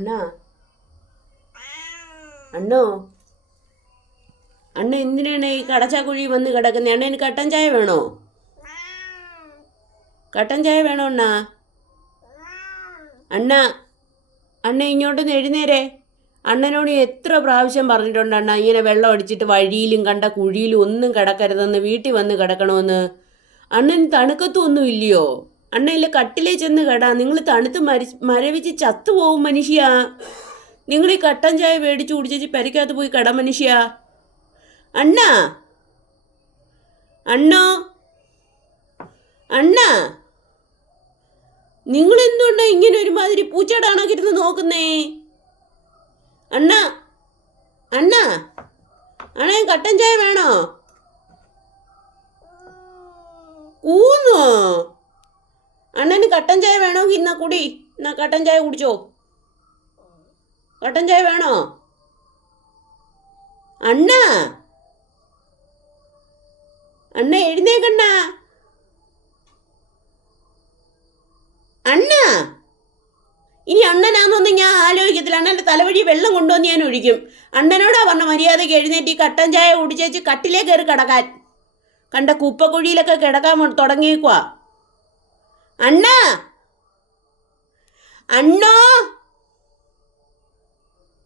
അണ്ണാ അണ്ണോ അണ്ണ എന്തിനാണ് ഈ കടച്ചാക്കുഴി വന്ന് കിടക്കുന്നത്? അണ്ണന് കട്ടൻ ചായ വേണോ? കട്ടൻ ചായ വേണോ അണ്ണാ? അണ്ണ അണ്ണ ഇങ്ങോട്ടൊന്ന് എഴുന്നേരേ. അണ്ണനോട് എത്ര പ്രാവശ്യം പറഞ്ഞിട്ടുണ്ട് അണ്ണ, ഇങ്ങനെ വെള്ളം അടിച്ചിട്ട് വഴിയിലും കണ്ട കുഴിയിലും ഒന്നും കിടക്കരുതെന്ന്, വീട്ടിൽ വന്ന് കിടക്കണമെന്ന്. അണ്ണൻ തണുക്കത്തൊന്നും ഇല്ലയോ? അണ്ണയില്ല കട്ടിലേ ചെന്ന് കടാ. നിങ്ങൾ തണുത്ത് മരവിച്ച് ചത്തുപോകും മനുഷ്യ. നിങ്ങൾ ഈ കട്ടൻ ചായ മേടിച്ച് കുടിച്ചേച്ച് പെരക്കകത്ത് പോയി കട മനുഷ്യ. അണ്ണ അണ്ണോ അണ്ണ നിങ്ങൾ എന്തുകൊണ്ടാ ഇങ്ങനെ ഒരുമാതിരി പൂച്ചടാണൊക്കെ ഇരുന്ന് നോക്കുന്നേ? അണ്ണ അണ്ണ അണ്ണ കട്ടൻ ചായ വേണോ? കൂന്നോ? അണ്ണന് കട്ടൻ ചായ വേണമെങ്കിൽ ഇന്നാ കുടി. എന്നാ കട്ടൻ ചായ കുടിച്ചോ. കട്ടൻ ചായ വേണോ? അണ്ണ അണ്ണ എഴുന്നേക്കണ്ണ. അണ്ണ ഇനി അണ്ണനാന്നൊന്നും ഞാൻ ആലോചിക്കത്തില്ല. അണ്ണൻ്റെ തലവഴി വെള്ളം കൊണ്ടുവന്ന് ഞാൻ ഒഴിക്കും. അണ്ണനോടാ പറഞ്ഞ മര്യാദയ്ക്ക് എഴുന്നേറ്റ് ഈ കട്ടൻ ചായ കുടിച്ചേച്ച് കട്ടിലേ കയറി കിടക്കാൻ. കണ്ട കുപ്പക്കുഴിയിലൊക്കെ കിടക്കാൻ തുടങ്ങിയേക്കുവാ. അണ്ണ അണ്ണോ